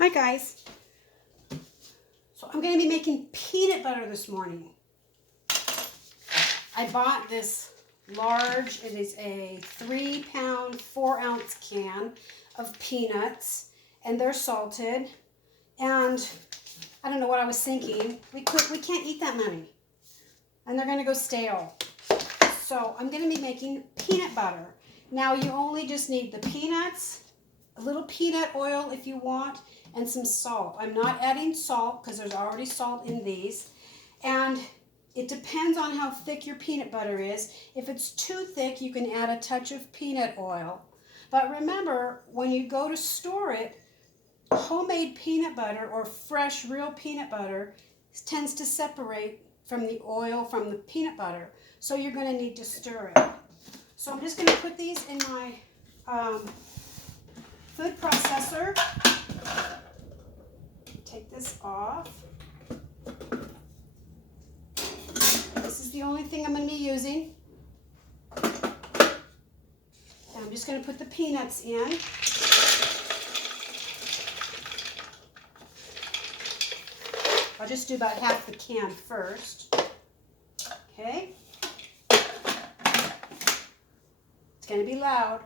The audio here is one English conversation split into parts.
Hi guys. So I'm going to be making peanut butter this morning. I bought this large, it is a 3-pound, 4-ounce can of peanuts, and they're salted. And I don't know what I was thinking. We can't eat that many, and they're going to go stale. So I'm going to be making peanut butter. Now you only just need the peanuts, a little peanut oil if you want, and some salt. I'm not adding salt because there's already salt in these. And it depends on how thick your peanut butter is. If it's too thick, you can add a touch of peanut oil. But remember, when you go to store it, homemade peanut butter or fresh real peanut butter tends to separate from the oil from the peanut butter. So you're going to need to stir it. So I'm just going to put these in my food processor. Take this off. This is the only thing I'm going to be using. And I'm just going to put the peanuts in. I'll just do about half the can first. Okay. It's going to be loud.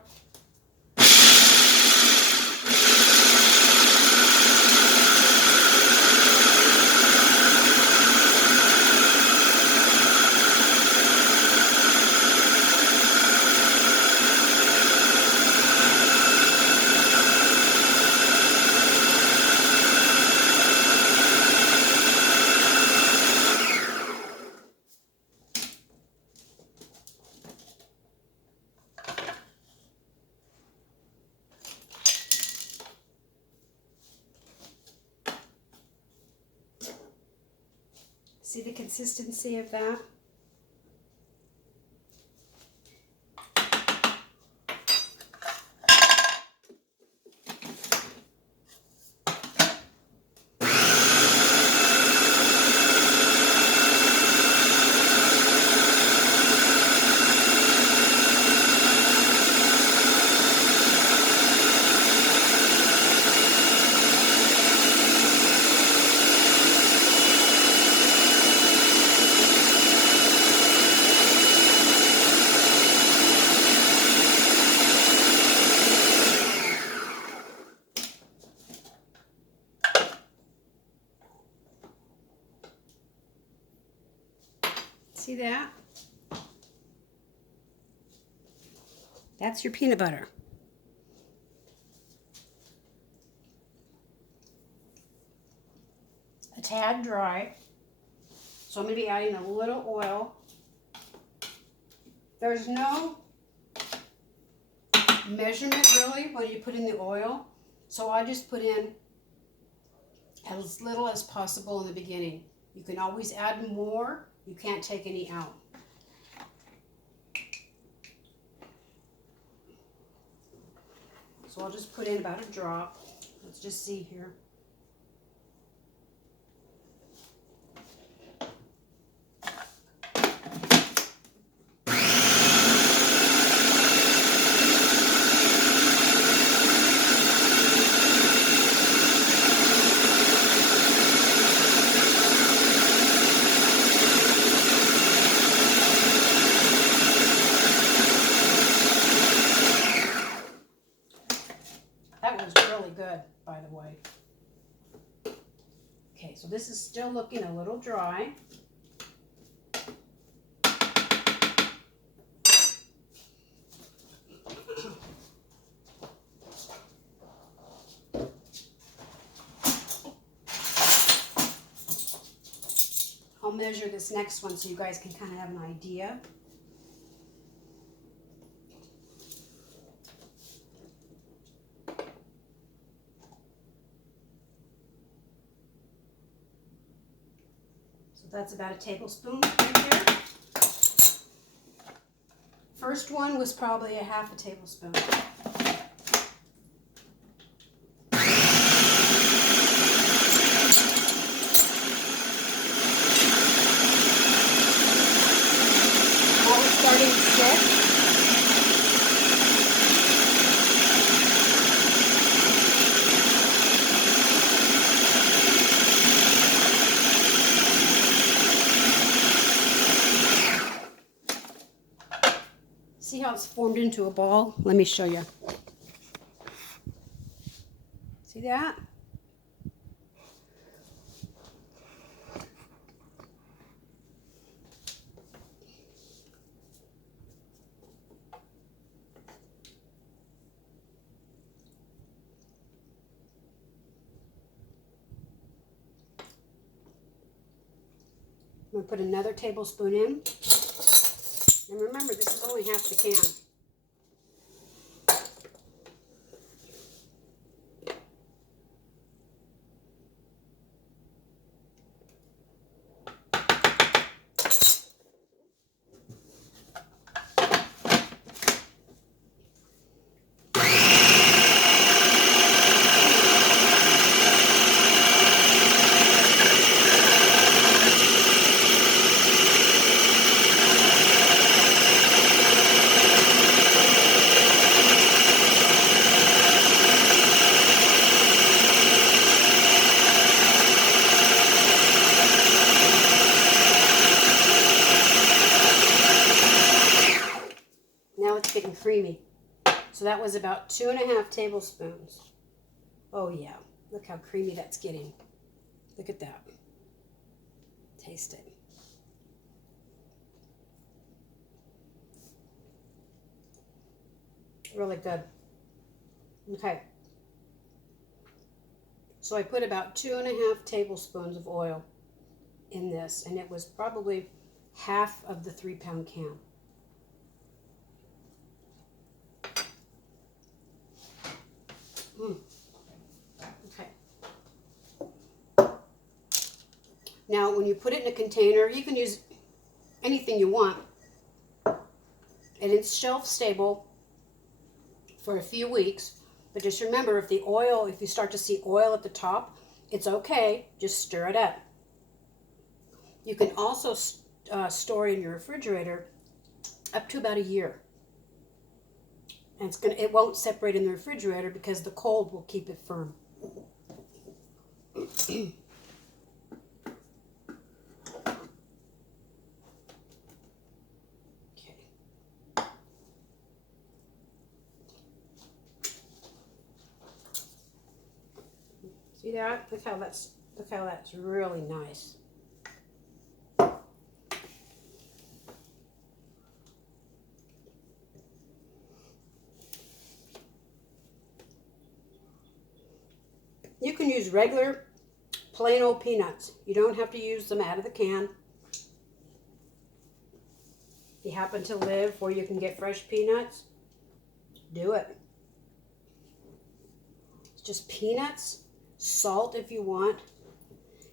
See the consistency of that? See that? That's your peanut butter. A tad dry. So I'm going to be adding a little oil. There's no measurement really when you put in the oil. So I just put in as little as possible in the beginning. You can always add more. You can't take any out. So I'll just put in about a drop. Let's just see here. That was really good, by the way. Okay, so this is still looking a little dry. I'll measure this next one so you guys can kind of have an idea. That's about a tablespoon right here. First one was probably a half a tablespoon. Now we're starting to stick. formed into a ball. Let me show you. See that? I'm going to put another tablespoon in. And remember, this is only half the can. Now it's getting creamy. So that was about 2.5 tablespoons. Oh yeah, look how creamy that's getting. Look at that. Taste it. Really good. Okay. So I put about 2.5 tablespoons of oil in this, and it was probably half of the 3-pound can. Okay. Now, when you put it in a container, you can use anything you want, and it's shelf stable for a few weeks. But just remember, if you start to see oil at the top, it's okay. Just stir it up. You can also store in your refrigerator up to about a year. And it won't separate in the refrigerator because the cold will keep it firm. Okay. See that? Look how that's really nice. You can use regular, plain old peanuts. You don't have to use them out of the can. If you happen to live where you can get fresh peanuts, do it. It's just peanuts, salt if you want,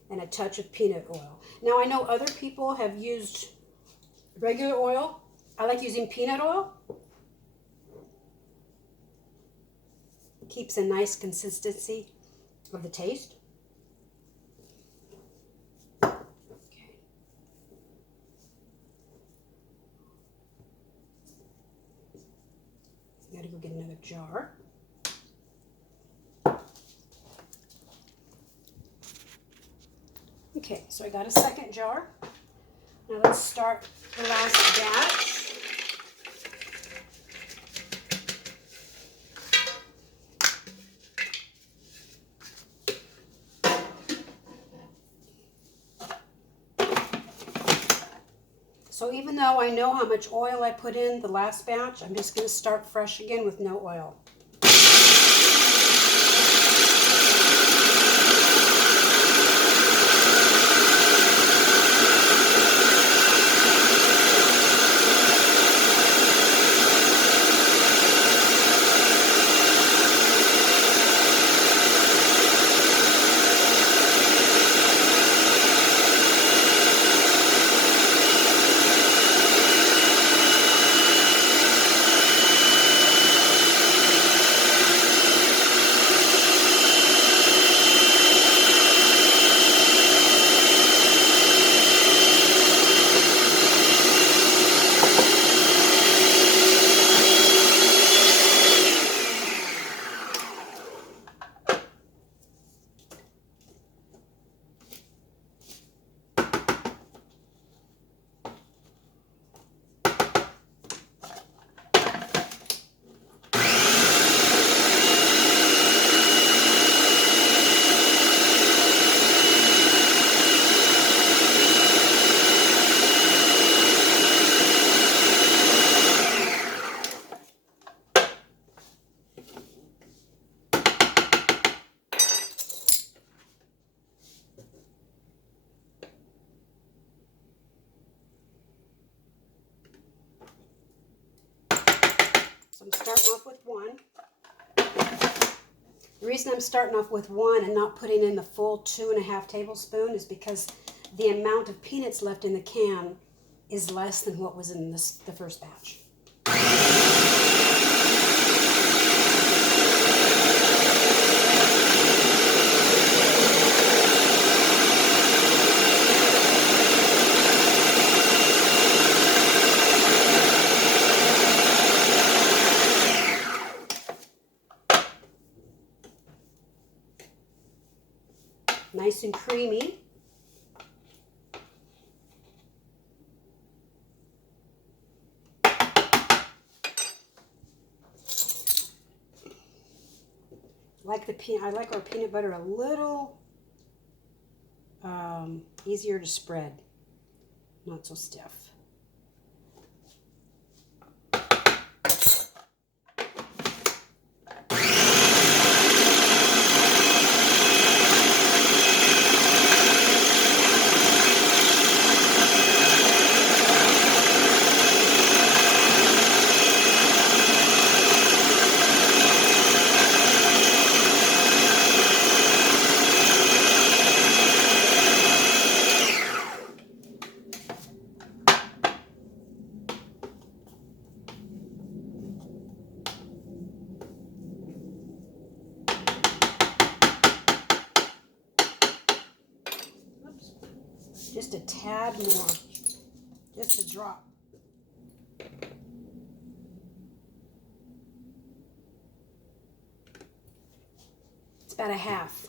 and a touch of peanut oil. Now I know other people have used regular oil. I like using peanut oil. It keeps a nice consistency of the taste. Okay. Gotta go get another jar. Okay, so I got a second jar. Now let's start the last batch. So even though I know how much oil I put in the last batch, I'm just going to start fresh again with no oil. starting off with one. The reason I'm starting off with one and not putting in the full 2.5 tablespoons is because the amount of peanuts left in the can is less than what was in the first batch. Nice and creamy. I like our peanut butter a little easier to spread, not so stiff. Just a tad more, just a drop. It's about a half.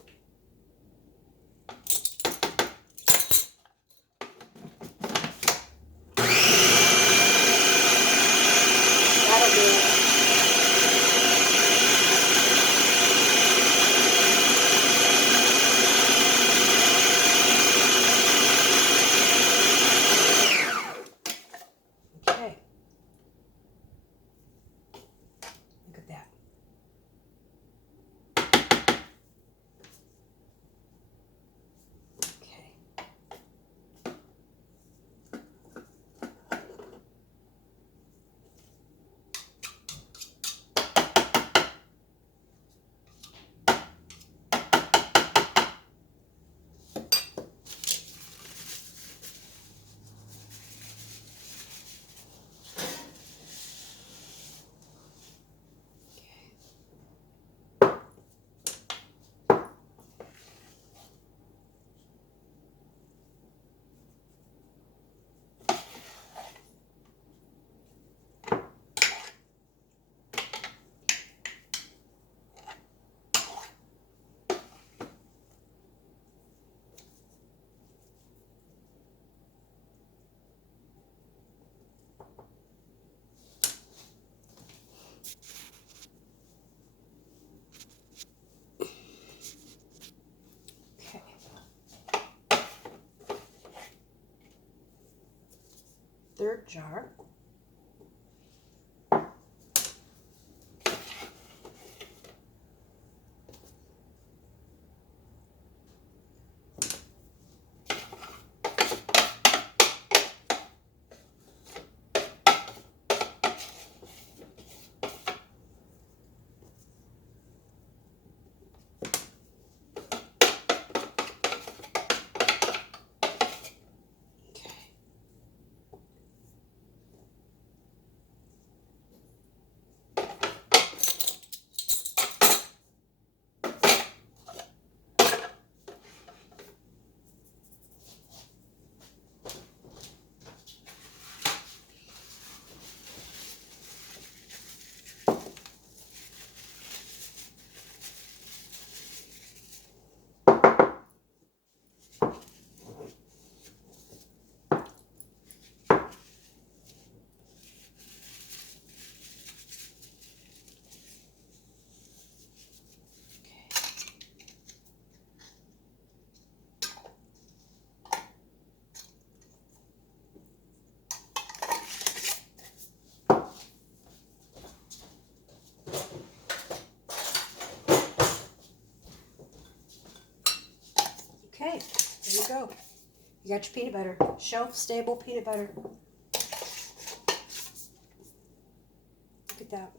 That'll do it. Okay. Look at that. Okay. Third jar. Okay, there you go. You got your peanut butter. Shelf-stable peanut butter. Look at that.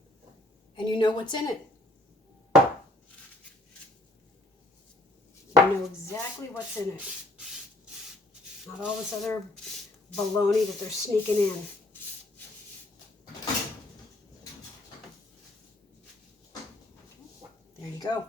and you know what's in it. You know exactly what's in it. Not all this other baloney that they're sneaking in. There you go.